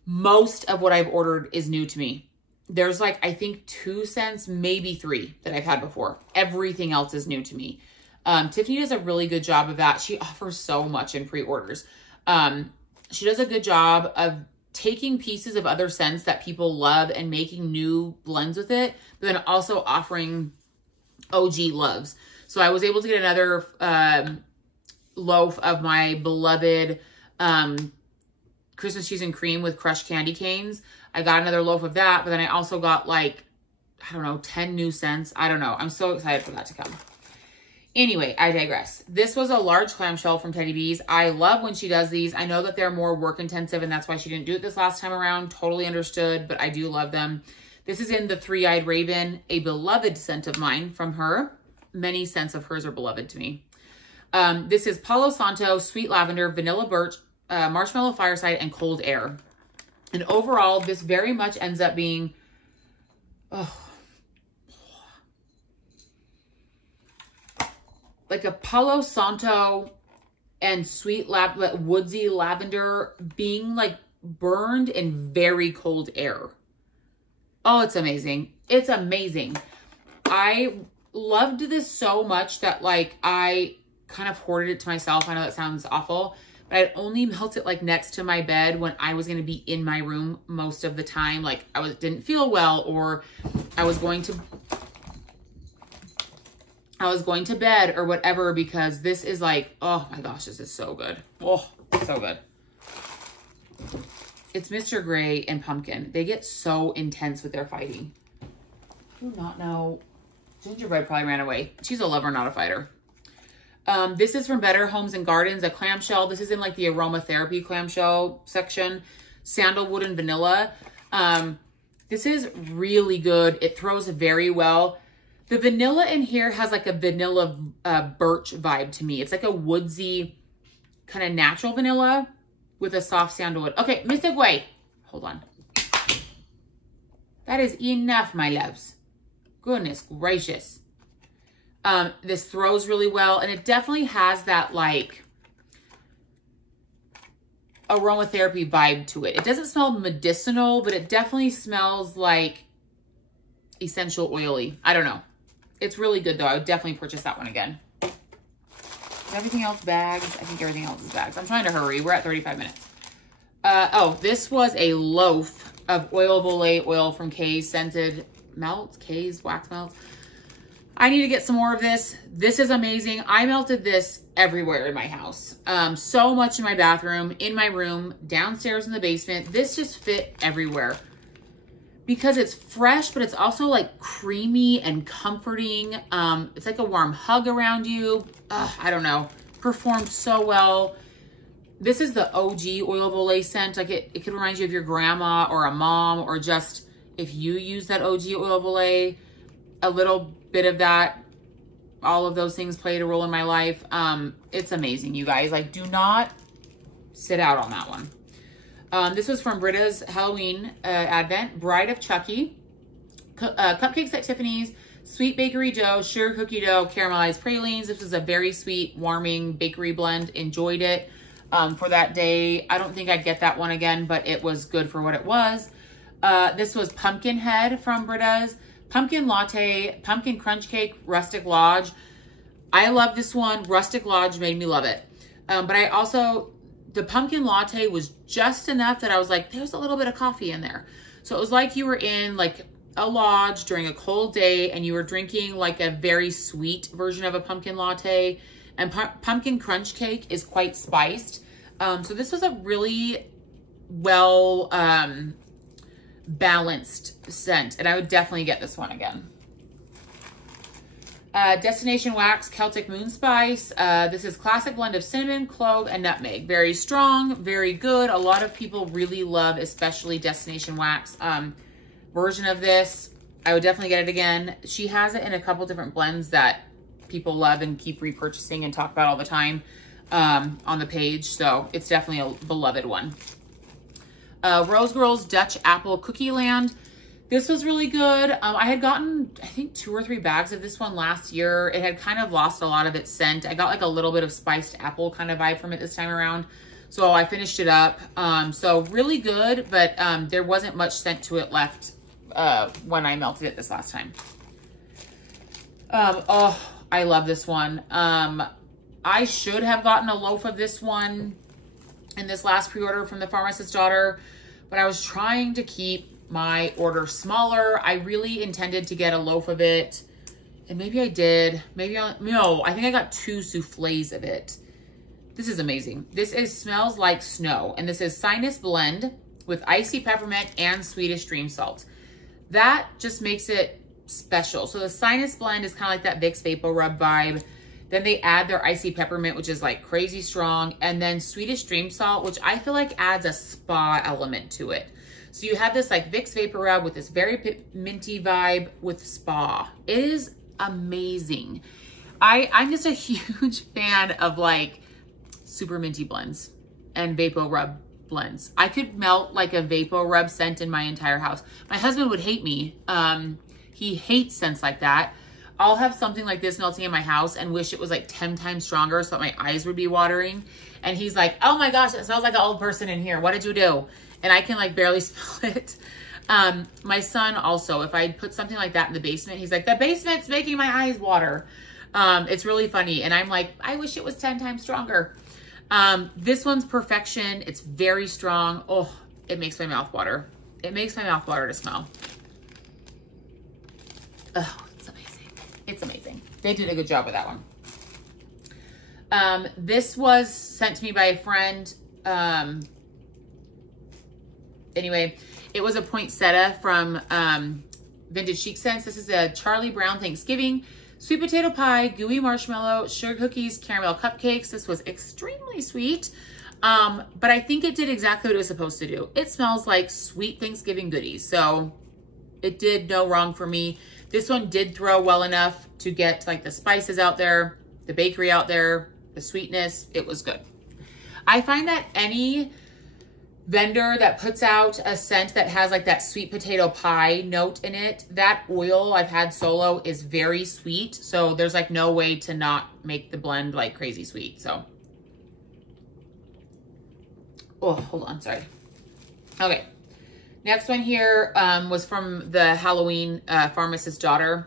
most of what I've ordered is new to me. There's like, I think 2 scents, maybe 3 that I've had before. Everything else is new to me. Tiffany does a really good job of that. She offers so much in pre-orders. She does a good job of taking pieces of other scents that people love and making new blends with it, but then also offering OG loves. So I was able to get another loaf of my beloved Christmas cheese and cream with crushed candy canes. I got another loaf of that, but then I also got like, I don't know, 10 new scents. I don't know. I'm so excited for that to come. Anyway, I digress. This was a large clamshell from Teddy Bees. I love when she does these. I know that they're more work intensive and that's why she didn't do it this last time around. Totally understood, but I do love them. This is in the Three-Eyed Raven, a beloved scent of mine from her. Many scents of hers are beloved to me. This is Palo Santo, Sweet Lavender, Vanilla Birch, Marshmallow Fireside, and Cold Air. And overall, this very much ends up being, like a Palo Santo and sweet woodsy lavender being like burned in very cold air. Oh, it's amazing. It's amazing. I loved this so much that like I kind of hoarded it to myself. I know that sounds awful, but I'd only melt it like next to my bed when I was going to be in my room most of the time. Like I didn't feel well, or I was going to bed or whatever, because this is like, oh my gosh, this is so good. Oh, so good. It's Mr. Gray and Pumpkin. They get so intense with their fighting. do not know. Gingerbread probably ran away. She's a lover, not a fighter. This is from Better Homes and Gardens, a clamshell. This is in like the aromatherapy clamshell section. Sandalwood and vanilla. This is really good. It throws very well. The vanilla in here has like a vanilla birch vibe to me. It's like a woodsy kind of natural vanilla with a soft sandalwood. Okay, Mystic Way. Hold on. That is enough, my loves. Goodness gracious. This throws really well, and it definitely has that like aromatherapy vibe to it. It doesn't smell medicinal, but it definitely smells like essential oily. I don't know. It's really good though. I would definitely purchase that one again. Is everything else bags? I think everything else is bags. I'm trying to hurry. We're at 35 minutes. Oh, this was a loaf of oil of Olay oil from Kay's Scented Melts. Kay's Wax Melts. I need to get some more of this. This is amazing. I melted this everywhere in my house. So much in my bathroom, in my room, downstairs in the basement. This just fit everywhere because it's fresh, but it's also like creamy and comforting. It's like a warm hug around you. I don't know. Performed so well. This is the OG Oil of Olay scent. Like it could remind you of your grandma or a mom, or just if you use that OG Oil of Olay, a little bit of that. All of those things played a role in my life. It's amazing, you guys. Like, do not sit out on that one. This was from Britta's Halloween Advent. Bride of Chucky. Cupcakes at Tiffany's. Sweet bakery dough, sugar cookie dough, caramelized pralines. This was a very sweet, warming bakery blend. Enjoyed it for that day. I don't think I'd get that one again, but it was good for what it was. This was Pumpkin Head from Britta's. Pumpkin Latte, Pumpkin Crunch Cake, Rustic Lodge. I love this one. Rustic Lodge made me love it. But I also, the Pumpkin Latte was just enough that I was like, there's a little bit of coffee in there. So it was like you were in like a lodge during a cold day and you were drinking like a very sweet version of a pumpkin latte. And Pumpkin Crunch Cake is quite spiced. So this was a really well balanced scent, and I would definitely get this one again. Destination Wax Celtic Moon Spice. This is classic blend of cinnamon, clove, and nutmeg. Very strong, very good. A lot of people really love, especially Destination Wax version of this. I would definitely get it again. She has it in a couple different blends that people love and keep repurchasing and talk about all the time on the page. So it's definitely a beloved one. Rose Girls Dutch Apple Cookie Land. This was really good. I had gotten, I think, 2 or 3 bags of this one last year. It had kind of lost a lot of its scent. I got like a little bit of spiced apple kind of vibe from it this time around. So I finished it up. So really good, but there wasn't much scent to it left when I melted it this last time. Oh, I love this one. I should have gotten a loaf of this one in this last pre-order from the Pharmacist's Daughter, but I was trying to keep my order smaller. I really intended to get a loaf of it, and maybe I did. No, I think I got 2 souffles of it. This is amazing. This is Smells Like Snow, and this is Sinus Blend with icy peppermint and Swedish stream salt. That just makes it special. So the Sinus Blend is kind of like that Vicks Vapor Rub vibe. Then they add their icy peppermint, which is like crazy strong. And then Swedish stream salt, which I feel like adds a spa element to it. So you have this like Vicks Vapor Rub with this very minty vibe with spa. It is amazing. I'm just a huge fan of like super minty blends and Vapor Rub blends. I could melt like a Vapor Rub scent in my entire house. My husband would hate me. He hates scents like that. I'll have something like this melting in my house and wish it was like 10 times stronger so that my eyes would be watering. And he's like, oh my gosh, it smells like an old person in here. What did you do? And I can like barely smell it. My son also, if I put something like that in the basement, he's like, the basement's making my eyes water. It's really funny. And I'm like, I wish it was 10 times stronger. This one's perfection. It's very strong. Oh, it makes my mouth water. It makes my mouth water to smell. Oh, it's amazing. They did a good job with that one. This was sent to me by a friend. Anyway, it was a poinsettia from Vintage Chic Scents. This is a Charlie Brown Thanksgiving. Sweet potato pie, gooey marshmallow, sugar cookies, caramel cupcakes. This was extremely sweet. But I think it did exactly what it was supposed to do. It smells like sweet Thanksgiving goodies. So it did no wrong for me. This one did throw well enough to get like the spices out there, the bakery out there, the sweetness. It was good. I find that any vendor that puts out a scent that has like that sweet potato pie note in it, that oil I've had solo is very sweet. So there's like no way to not make the blend like crazy sweet. So, oh, hold on, sorry. Okay, next one here was from the Halloween Pharmacist's Daughter.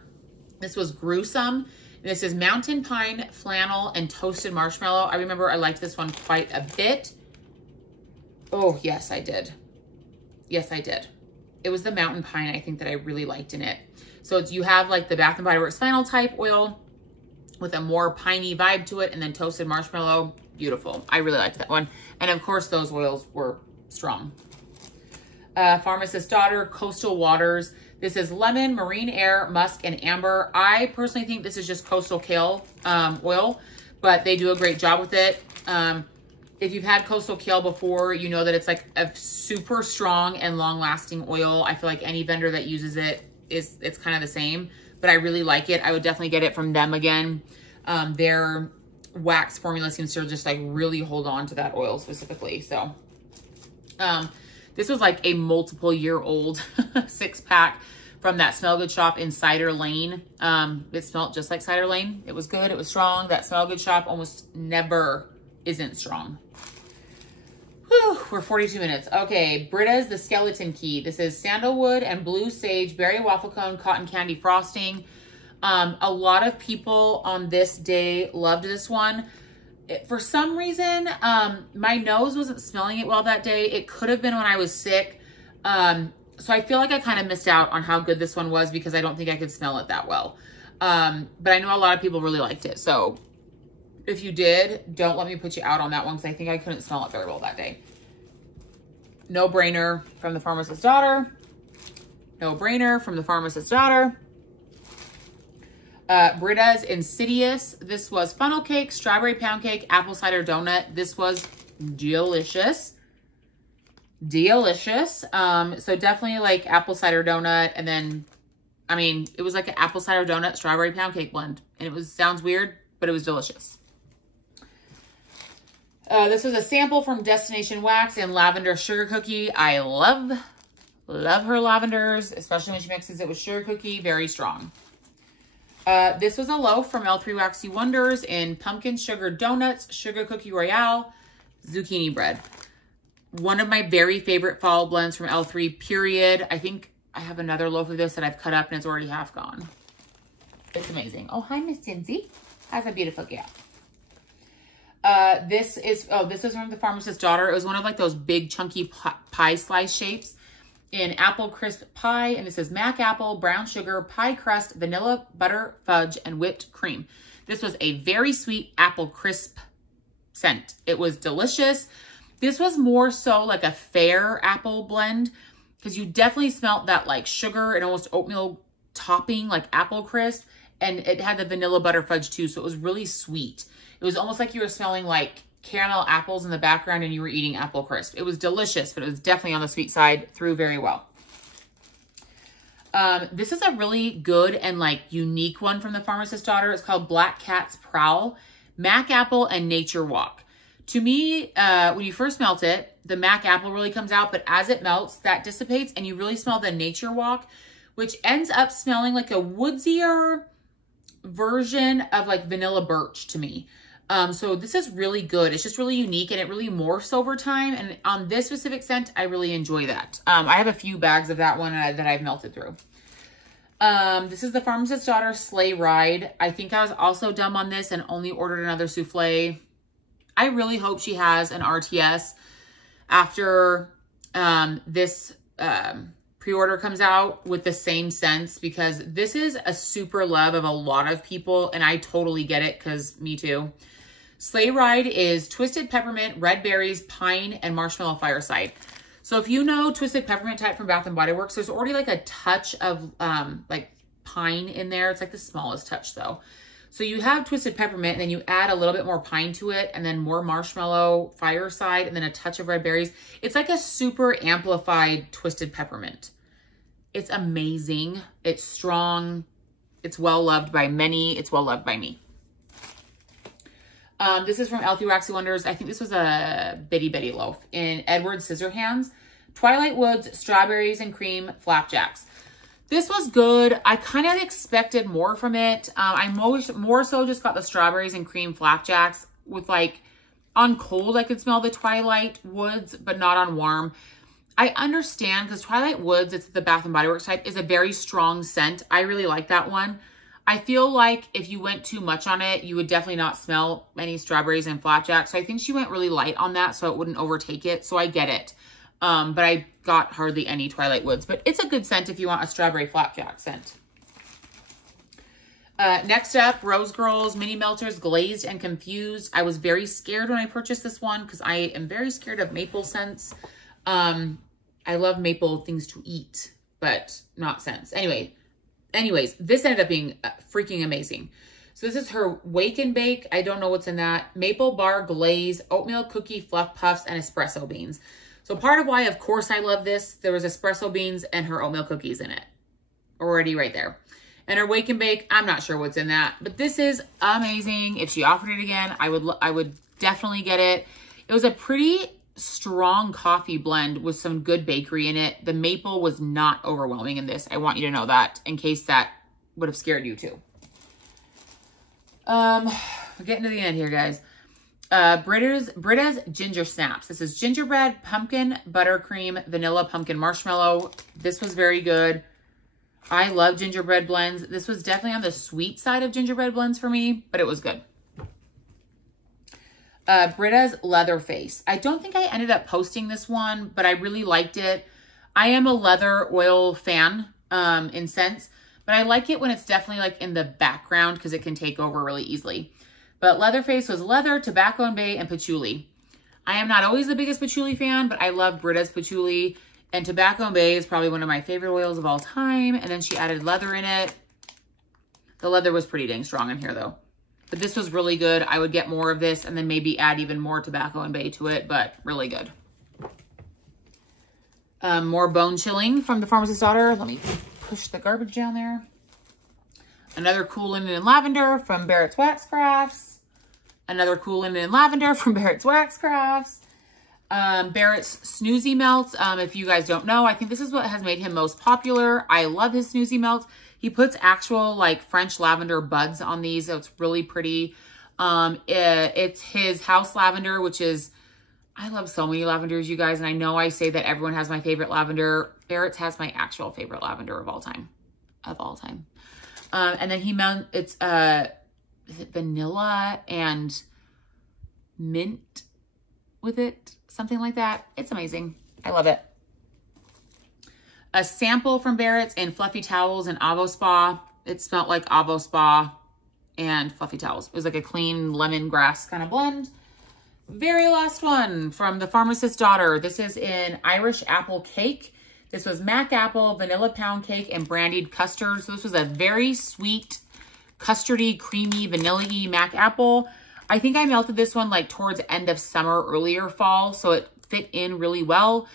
This was Gruesome. This is Mountain Pine, Flannel, and Toasted Marshmallow. I remember I liked this one quite a bit. Oh, yes, I did. Yes, I did. It was the Mountain Pine, I think, that I really liked in it. So it's, you have like the Bath & Body Works flannel type oil with a more piney vibe to it, and then toasted marshmallow. Beautiful. I really liked that one. And of course, those oils were strong. Pharmacist's Daughter, Coastal Waters. This is lemon, marine air, musk, and amber. I personally think this is just coastal kale oil, but they do a great job with it. If you've had coastal kale before, you know that it's like a super strong and long-lasting oil. I feel like any vendor that uses it it's kind of the same, but I really like it. I would definitely get it from them again. Their wax formula seems to just like really hold on to that oil specifically. So this was like a multiple year old 6-pack from that Smell Good shop in Cider Lane. It smelled just like Cider Lane. It was good. It was strong. That Smell Good shop almost never isn't strong. Whew, we're 42 minutes. Okay, Britta's The Skeleton Key. This is sandalwood and blue sage, berry waffle cone, cotton candy frosting. A lot of people on this day loved this one. For some reason, my nose wasn't smelling it well that day. It could have been when I was sick. So I feel like I kind of missed out on how good this one was because I don't think I could smell it that well. But I know a lot of people really liked it. So if you did, don't let me put you out on that one because I think I couldn't smell it very well that day. No Brainer from the Pharmacist's Daughter. No Brainer from the Pharmacist's Daughter. Britta's Insidious. This was funnel cake, strawberry pound cake, apple cider donut. This was delicious. Delicious. So definitely like apple cider donut. And then, I mean, it was like an apple cider donut, strawberry pound cake blend. And it was, sounds weird, but it was delicious. This was a sample from Destination Wax and Lavender Sugar Cookie. I love her lavenders, especially when she mixes it with sugar cookie. Very strong. This was a loaf from L3 Waxy Wonders in Pumpkin Sugar Donuts, Sugar Cookie Royale, Zucchini Bread. One of my very favorite fall blends from L3, period. I think I have another loaf of this that I've cut up and it's already half gone. It's amazing. Oh, hi, Miss Tinsy. That's a beautiful girl. This is from the Pharmacist's Daughter. It was one of like those big chunky pie slice shapes in apple crisp pie. And it says mac apple, brown sugar, pie crust, vanilla, butter, fudge, and whipped cream. This was a very sweet apple crisp scent. It was delicious. This was more so like a fair apple blend because you definitely smelt that like sugar and almost oatmeal topping, like apple crisp. And it had the vanilla butter fudge too. So it was really sweet. It was almost like you were smelling like caramel apples in the background and you were eating apple crisp. It was delicious, but it was definitely on the sweet side, through very well. This is a really good and like unique one from the Pharmacist's Daughter. It's called Black Cat's Prowl, Mac Apple and Nature Walk. To me, when you first melt it, the Mac Apple really comes out, but as it melts, that dissipates and you really smell the Nature Walk, which ends up smelling like a woodsier version of like vanilla birch to me. So this is really good. It's just really unique and it really morphs over time. And on this specific scent, I really enjoy that. I have a few bags of that one that I've melted through. This is the Pharmacist's Daughter Sleigh Ride. I think I was also dumb on this and only ordered another souffle. I really hope she has an RTS after this pre-order comes out with the same scents, because this is a super love of a lot of people and I totally get it because me too. Sleigh Ride is twisted peppermint, red berries, pine, and marshmallow fireside. So if you know Twisted Peppermint type from Bath & Body Works, there's already like a touch of like pine in there. It's like the smallest touch though. So you have Twisted Peppermint and then you add a little bit more pine to it and then more marshmallow fireside and then a touch of red berries. It's like a super amplified Twisted Peppermint. It's amazing. It's strong. It's well loved by many. It's well loved by me. This is from Healthy Waxy Wonders. I think this was a Bitty Bitty loaf in Edward Scissorhands. Twilight Woods, strawberries and cream flapjacks. This was good. I kind of expected more from it. I more so just got the strawberries and cream flapjacks with like, on cold, I could smell the Twilight Woods, but not on warm. I understand because Twilight Woods, it's the Bath & Body Works type, is a very strong scent. I really like that one. I feel like if you went too much on it, you would definitely not smell any strawberries and flapjacks. So I think she went really light on that so it wouldn't overtake it. So I get it. But I got hardly any Twilight Woods. But it's a good scent if you want a strawberry flapjack scent. Next up, Rose Girls Mini Melters Glazed and Confused. I was very scared when I purchased this one because I am very scared of maple scents. I love maple things to eat, but not scents. Anyways, this ended up being freaking amazing. So this is her Wake and Bake. I don't know what's in that. Maple bar glaze, oatmeal cookie fluff puffs, and espresso beans. So part of why, of course, I love this, there was espresso beans and her oatmeal cookies in it. Already right there. And her Wake and Bake, I'm not sure what's in that, but this is amazing. If she offered it again, I would definitely get it. It was a pretty strong coffee blend with some good bakery in it. The maple was not overwhelming in this. I want you to know that in case that would have scared you too. We're getting to the end here, guys. Britta's Ginger Snaps. This is gingerbread, pumpkin, buttercream, vanilla, pumpkin, marshmallow. This was very good. I love gingerbread blends. This was definitely on the sweet side of gingerbread blends for me, but it was good. Britta's Leatherface. I don't think I ended up posting this one, but I really liked it. I am a leather oil fan in scents, but I like it when it's definitely like in the background because it can take over really easily. But Leatherface was leather, tobacco and bay, and patchouli. I am not always the biggest patchouli fan, but I love Britta's patchouli. And tobacco and bay is probably one of my favorite oils of all time. And then she added leather in it. The leather was pretty dang strong in here though. But this was really good. I would get more of this and then maybe add even more tobacco and bay to it, but really good. More bone chilling from the Pharmacist's Daughter. Let me push the garbage down there. Another Cool Linen and Lavender from Barrett's Wax Crafts. Another Cool Linen and Lavender from Barrett's Wax Crafts. Barrett's Snoozy Melts. If you guys don't know, I think this is what has made him most popular. I love his Snoozy Melts. He puts actual like French lavender buds on these. So it's really pretty. It's his house lavender, which is, I love so many lavenders, you guys. And I know I say that everyone has my favorite lavender. Barrett's has my actual favorite lavender of all time. And then it's is it vanilla and mint with it? Something like that. It's amazing. I love it. A sample from Barrett's in Fluffy Towels and Avo Spa. It smelled like Avo Spa and Fluffy Towels. It was like a clean lemongrass kind of blend. Very last one from the Pharmacist's Daughter. This is in Irish Apple Cake. This was Mac Apple, Vanilla Pound Cake, and Brandied Custard. So this was a very sweet, custardy, creamy, vanilla-y Mac Apple. I think I melted this one like towards end of summer, earlier fall. So it fit in really well.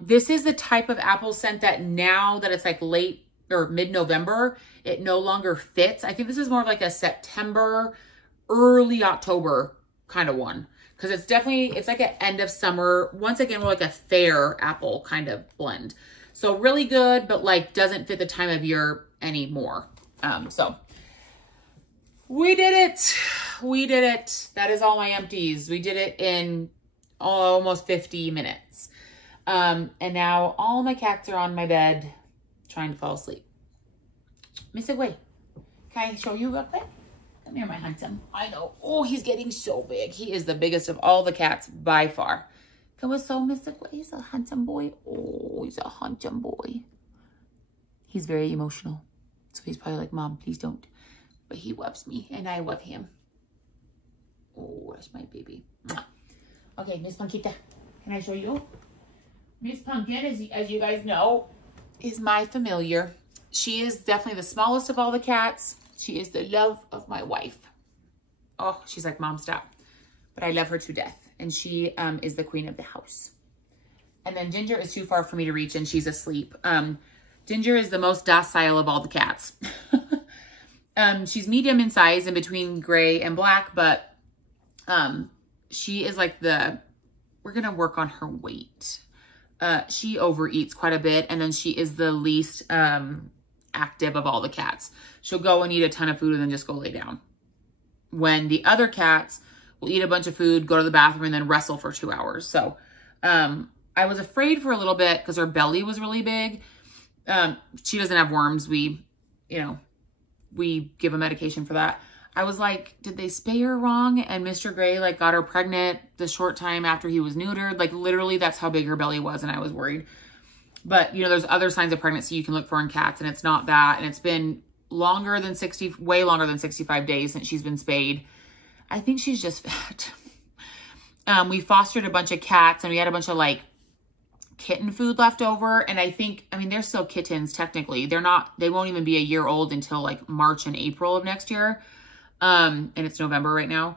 This is the type of apple scent that now that it's like late or mid-November, it no longer fits. I think this is more of like a September, early October kind of one. Because it's definitely, it's like an end of summer. Once again, we're like a fair apple kind of blend. So really good, but like doesn't fit the time of year anymore. So we did it. We did it. That is all my empties. We did it in almost 50 minutes. And now all my cats are on my bed trying to fall asleep. Miss Away. Can I show you real quick? Come here, my handsome. I know. Oh, he's getting so big. He is the biggest of all the cats by far. Come on, so Mr. Away. He's a handsome boy. Oh, he's a handsome boy. He's very emotional. So he's probably like, Mom, please don't. But he loves me and I love him. Oh, that's my baby. Okay, Miss Pankita. Can I show you? Miss Pumpkin, as you guys know, is my familiar. She is definitely the smallest of all the cats. She is the love of my wife. Oh, she's like, Mom, stop. But I love her to death. And she is the queen of the house. And then Ginger is too far for me to reach and she's asleep. Ginger is the most docile of all the cats. She's medium in size in between gray and black, but she is like we're going to work on her weight. She overeats quite a bit, and then she is the least active of all the cats. She'll go and eat a ton of food and then just go lay down. When the other cats will eat a bunch of food, go to the bathroom, and then wrestle for 2 hours. So I was afraid for a little bit because her belly was really big. She doesn't have worms. We give a medication for that. I was like, did they spay her wrong? And Mr. Gray like got her pregnant the short time after he was neutered. Like literally that's how big her belly was. And I was worried. But you know, there's other signs of pregnancy you can look for in cats, and it's not that. And it's been way longer than 65 days since she's been spayed. I think she's just fat. We fostered a bunch of cats and we had a bunch of like kitten food left over. And I mean, they're still kittens technically. They won't even be a year old until like March and April of next year. And it's November right now.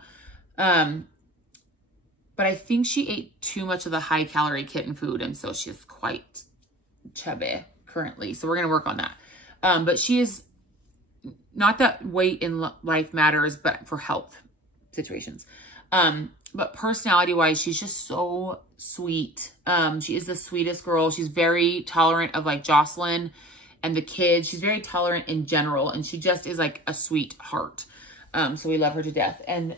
But I think she ate too much of the high calorie kitten food. And so she's quite chubby currently. So we're going to work on that. But she is not that weight in life matters, but for health situations. But personality wise, she's just so sweet. She is the sweetest girl. She's very tolerant of like Jocelyn and the kids. She's very tolerant in general. And she just is like a sweetheart. So we love her to death. And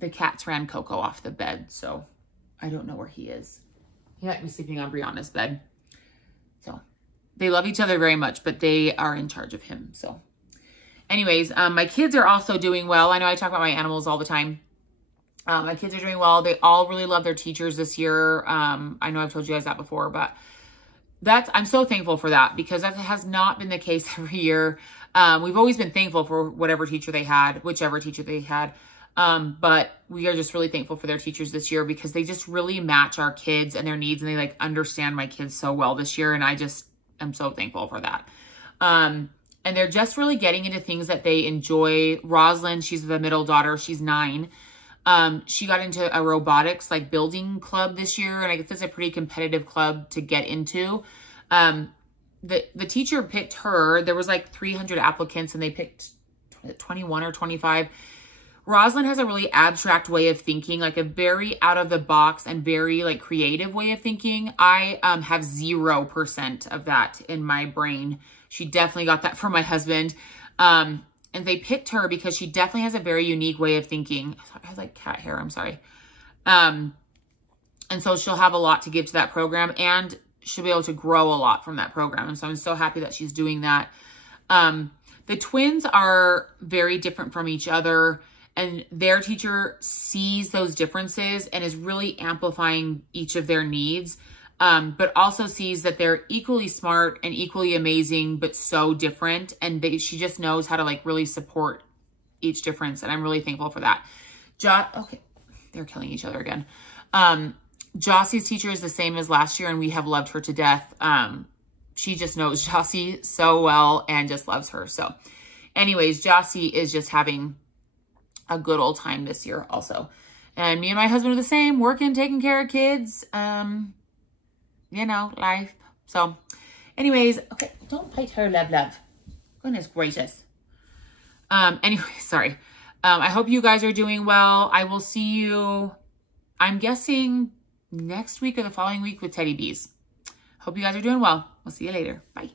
the cats ran Coco off the bed. So I don't know where he is. He might be sleeping on Brianna's bed. So they love each other very much, but they are in charge of him. So anyways, my kids are also doing well. I know I talk about my animals all the time. My kids are doing well. They all really love their teachers this year. I know I've told you guys that before, but I'm so thankful for that because that has not been the case every year. We've always been thankful for whatever teacher they had, whichever teacher they had. But we are just really thankful for their teachers this year because they just really match our kids and their needs, and they like understand my kids so well this year. And I just am so thankful for that. And they're just really getting into things that they enjoy. Rosalind, she's the middle daughter. She's 9. She got into a robotics like building club this year. And I guess it's a pretty competitive club to get into. The teacher picked her. There was like 300 applicants and they picked 21 or 25. Rosalind has a really abstract way of thinking, like a very out of the box and very like creative way of thinking. I have 0% of that in my brain. She definitely got that from my husband. And they picked her because she definitely has a very unique way of thinking. I have like cat hair, I'm sorry. And so she'll have a lot to give to that program, and she'll be able to grow a lot from that program. And so I'm so happy that she's doing that. The twins are very different from each other, and their teacher sees those differences and is really amplifying each of their needs, but also sees that they're equally smart and equally amazing, but so different. And she just knows how to like really support each difference. And I'm really thankful for that. Okay, they're killing each other again. Jossie's teacher is the same as last year, and we have loved her to death. She just knows Jossie so well and just loves her. So anyways, Jossie is just having a good old time this year also. And me and my husband are the same, working, taking care of kids, you know, life. So anyways, okay, don't bite her, love. Goodness gracious. Anyway, sorry. I hope you guys are doing well. I will see you, I'm guessing, next week or the following week with Teddy Bees. Hope you guys are doing well. We'll see you later. Bye.